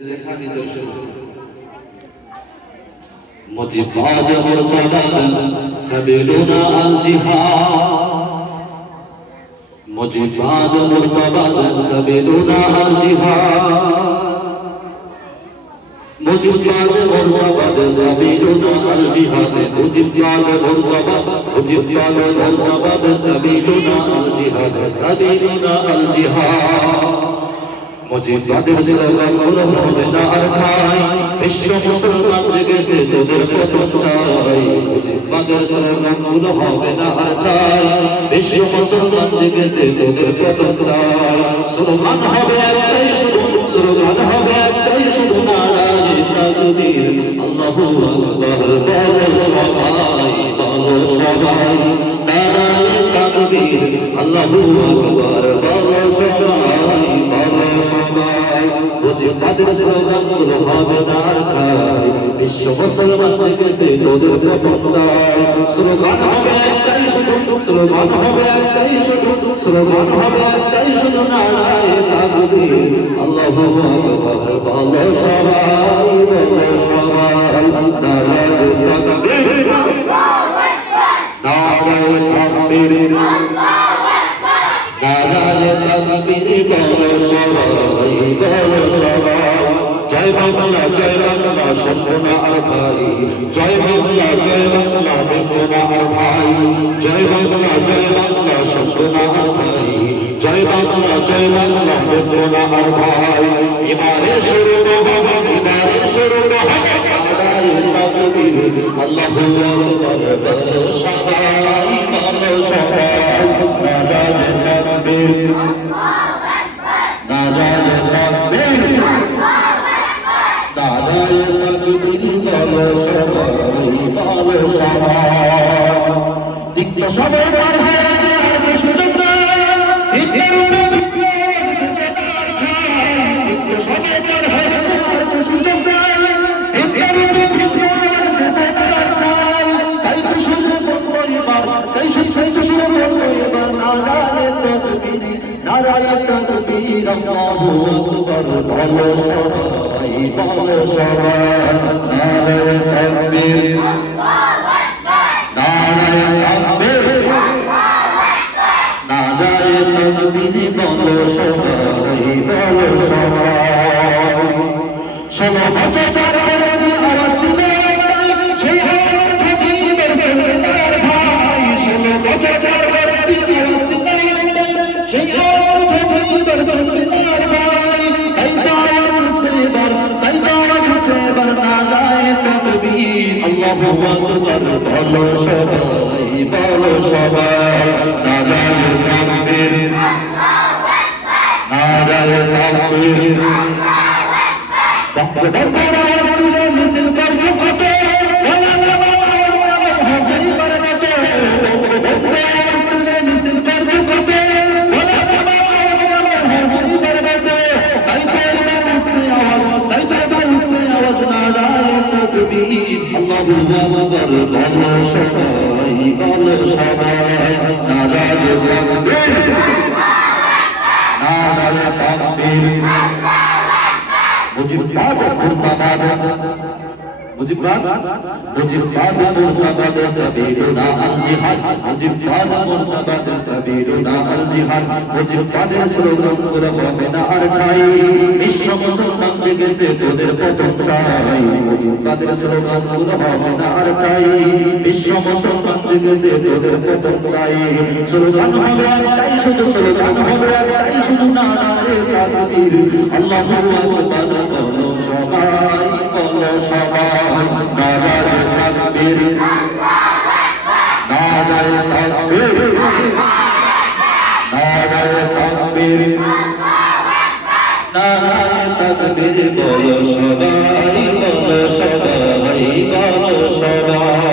লেখা নিদর্শন মুজিবাদ মুরতাদা সাবিলুনা আল জিহাদ মুজিবাদ মুরতাদা সাবিলুনা আল জিহাদ মুজিবাদ মুরতাদা সাবিলুনা আল জিহাদ মুজিবাদ মুরতাদা সাবিলুনা আল জিহাদ সাবিলুনা আল জিহাদ মুজিবাদের স্লোগান গুলো হবে না আর ঠাই বিশ্ব মুসলমান জেগেছে তোদের পতন চাই মুজিবাদের স্লোগান গুলো হবে না আর ঠাই বিশ্ব মুসলমান জেগেছে তোদের পতন চাই স্লোগান হবে একটাই শুধু স্লোগান হবে একটাই শুধু নারায়ে তাকবীর আল্লাহু আকবার বলো সবাই নারায়ে তাকবীর আল্লাহু আকবার বলো সবাই মুজিবাদের স্লোগান গুলো হবে না আর ঠাই বিশ্ব মুসলমান জেগেছে তোদের পতন চাই স্লোগান হবে একটাই শুধু স্লোগান হবে একটাই শুধু স্লোগান হবে একটাই শুধু নারায়ে তাকবীর আল্লাহু আকবার বলো সবাই নারায়ে তাকবীর নারায়ে তাকবীর নারায়ে তাকবীর বলো সবাই জয় বাংলা শোনো আর ভাই জয় বাংলা দেখো না আর ভাই জয় বাংলা শোনো আর ভাই জয় বাংলা দেখো না আর ভাই এবারে শুরু হবে নারায়ে তাকবীর আল্লাহু আকবার বলো সবাই নারায়ে তাকবীর নারায়ে তাকবীর নারায়ে তাকবীর বলো সবাই দিক্ত সবাই পার হয়েছে আর সুযোগ নারায়ে তাকবীর আল্লাহু আকবার বলো সবাই নারায়ে তাকবীর নারায়ে তাকবীর নারায়ে তাকবীর বলো সবাই ষোলো বছর পার করেছে আমার সিলেট সেই থেকে বের বের ভাই 16 বছর পার করেছে আমার সিলেট সেই আল্লাহু আকবার বলো সবাই নারায়ে তাকবীর নারায়ে তাকবীর মিছিল করছো কত মিছিল করছো কত আল্লাহু আকবার বলো সবাই নারায়ে তাকবীর নারায়ে তাকবীর মুজিবাদ মুরতাবাদ মুজিবাদ মুরতাবাদ সাবিলুনা আল জিহাদ মুজিবাদ মুরতাবাদ সাবিলুনা আল জিহাদ মুজিবাদের স্লোগান গুলো হবে না আর ঠাই বিশ্ব মুসলমান জেগেছে তোদের পতন চাই মুজিবাদের স্লোগান গুলো হবে না আর ঠাই বিশ্ব মুসলমান জেগেছে তোদের পতন চাই স্লোগান হবে একটাই শুধু স্লোগান হবে একটাই শুধু নারায়ে তাকবীর আল্লাহু আকবার বলো সবাই নারায়ে তাকবীর নারায়ে তাকবীর নারায়ে তাকবীর নারায়ে তাকবীর বলো সবাই